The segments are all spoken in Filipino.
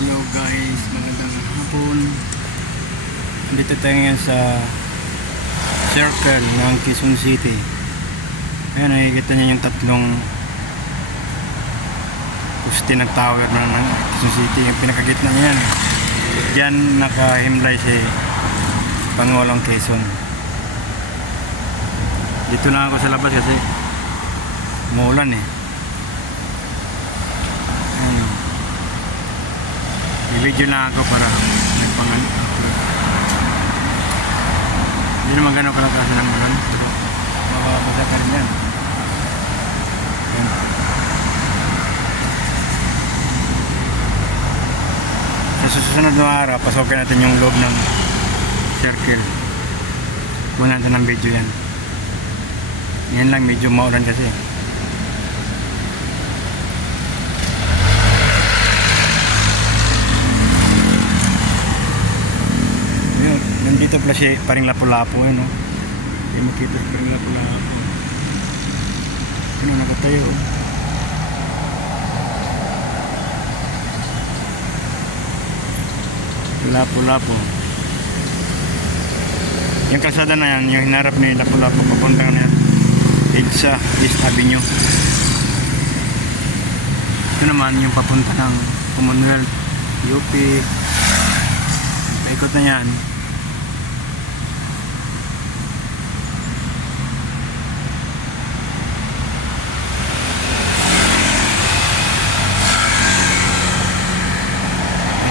Hello guys, magandang hapon. Dito tayo ngayon sa circle ng Quezon City. Ayan, nakikita niyo yung tatlong poste ng tower ng Quezon City. Yung pinakagitna niyan, diyan nakahimlay si Pangulong Quezon. Dito na ako sa labas kasi umuulan eh. I-video lang ako para nagpang-upload. Hindi naman gano'n kalakas ng ulan, pero mababasa ka rin yan. Ayan. Sa susunod na araw, pasokin natin yung loob ng circle. Kuha natin ng video yan. Yan lang, medyo maulan kasi. Nandito pala si paring Lapu-Lapu yun, no? Hindi makita si paring Lapu-Lapu. Ano, nakatayo. Lapu-Lapu. Yung kalsada na yan, yung hinarap ni Lapu-Lapu, papuntang na yan. EDSA, East Avenue. Ito naman yung papunta ng Commonwealth, UP. Paikot na yan.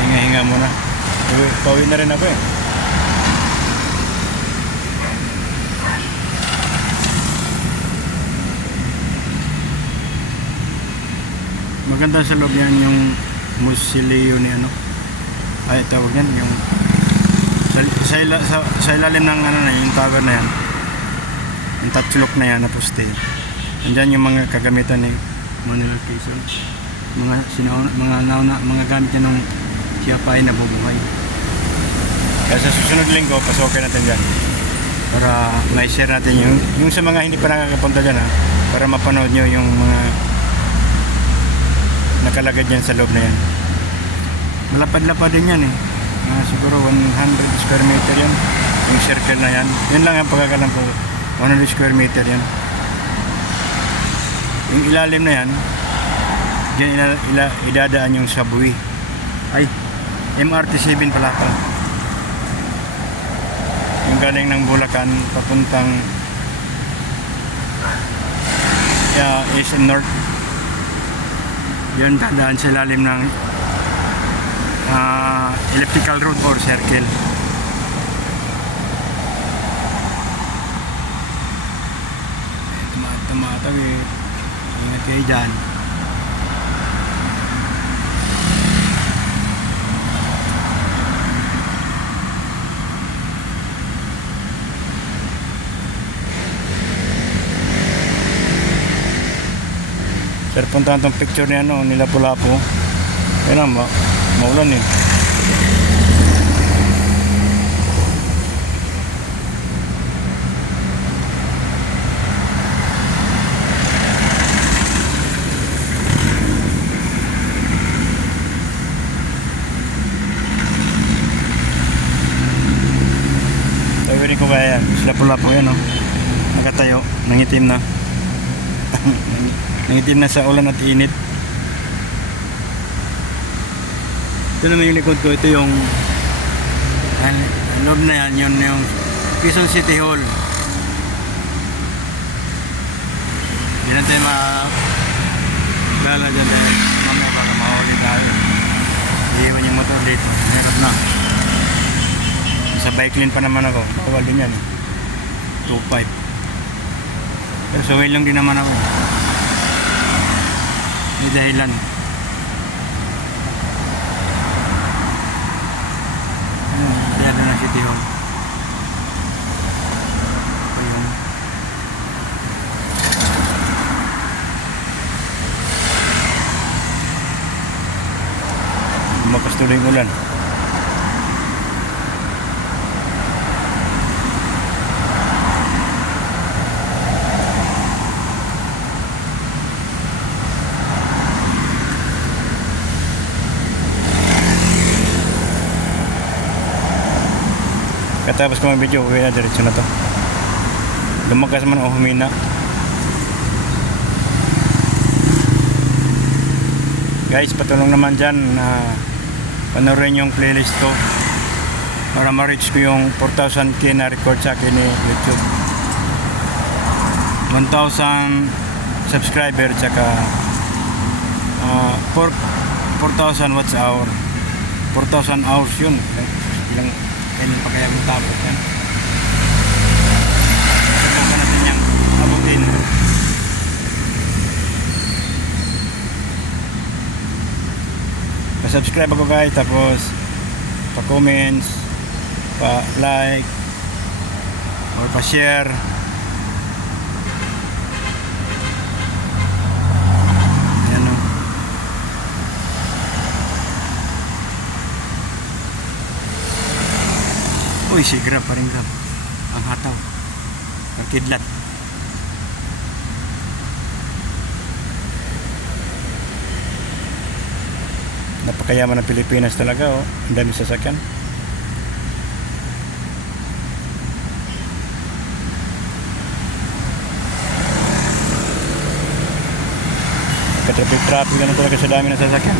Hinga muna. Pauwi na rin ako eh. Maganda sa loob yan yung musilyo ni ano. Ay tawag yan yung sa ilalim ng ano na yung tower na yan. Yung touchlock na yan na poste. Andiyan yung mga kagamitan ni Manuel Quezon. Mga gamit niya nung siya pa ay nabubuhay. Kaya sa susunod linggo, pasokin natin dyan para ma-share natin yung sa mga hindi pa nakakapunta dyan, ha, para mapanood nyo yung mga nakalagay dyan sa loob na yan. Malapad-lapad din yan eh. Siguro 100 square meter yan yung circle na yan. Yun lang ang pagkakalam ko, 100 square meter yan. Yung ilalim na yan, dyan idadaan yung subway. Ay, MRT 7 pala pa. Yung galing ng Bulacan papuntang east and north. Yun dadaan sa lalim ng elliptical road or circle. Tumatawid. Ingat kayo dyan. Sir, puntahan tong picture niya no, nila Lapu-Lapu. Kailan ba? Maulan eh. Tawin ko kaya yan. Sila Lapu-Lapu yan no. Nakatayo, nangitim na. Nangitim na sa ulan at init. Ito naman yung likod ko. Ito yung loob na yan. Yun yung Quezon City Hall. Hindi natin maglala dyan dahil mamaya baka mahuli tayo. Iiwan yung motor dito. Meron na. Sa bike lane pa naman ako. Bawal din yan. 2.5. Pero sa way lang din naman ako. Hindi dahilan. Kaya doon na City Hall. Ito yung lumakas tuloy yung ulan. Katapos ko mag-video, uwi na, diretso na to. Lumakas man o humina. Guys, patulong naman dyan na panoorin yung playlist ko para ma-reach ko yung 4,000k na record sa akin ni YouTube. 1,000 subscriber tsaka 4,000 watch hour. 4,000 hours yun. Ilang kailan pa kaya matapos yan. Kailangan natin yung abutin. Pa-subscribe ako guys, tapos pa-comments, pa-like or pa-share. Ayan o. Uy, si Grab pa rin, Grab. Ang hataw. Ang kidlat. Napakayaman ng Pilipinas talaga, oh. Ang dami sasakyan. Traffic na talaga sa dami ng sasakyan.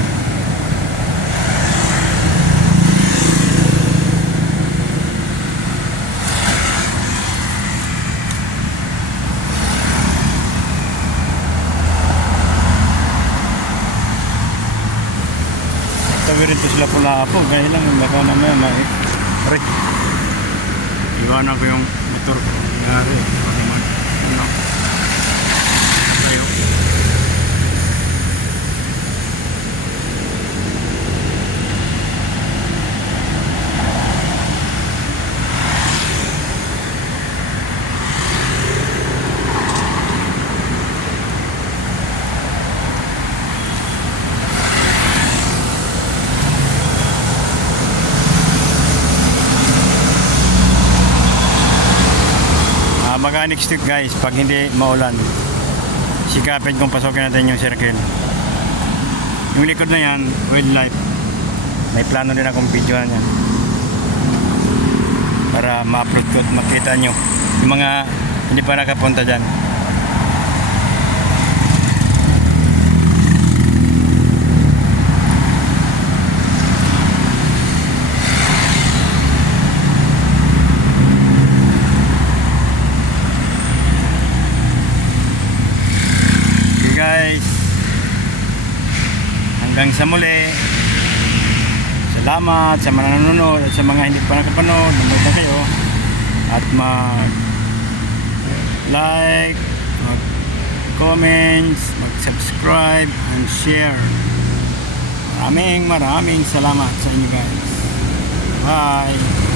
Tawi rin to sila pula po, kaya lang baka mamaya aray, iwanan ko yung motor ko. Nangyari, ano? Ayaw. Baka next week guys, pag hindi maulan, sikapin kung pasokin natin yung circle. Yung likod na yan, wildlife. May plano din akong videoan yan para ma-upload ko at makita nyo yung mga hindi pa nakapunta dyan. Guys, hanggang sa muli, salamat sa mga nanonood at sa mga hindi pa nakapanood. Nanood na kayo at mag-like, mag-comments, mag-subscribe and share. Maraming salamat sa inyo guys. Bye.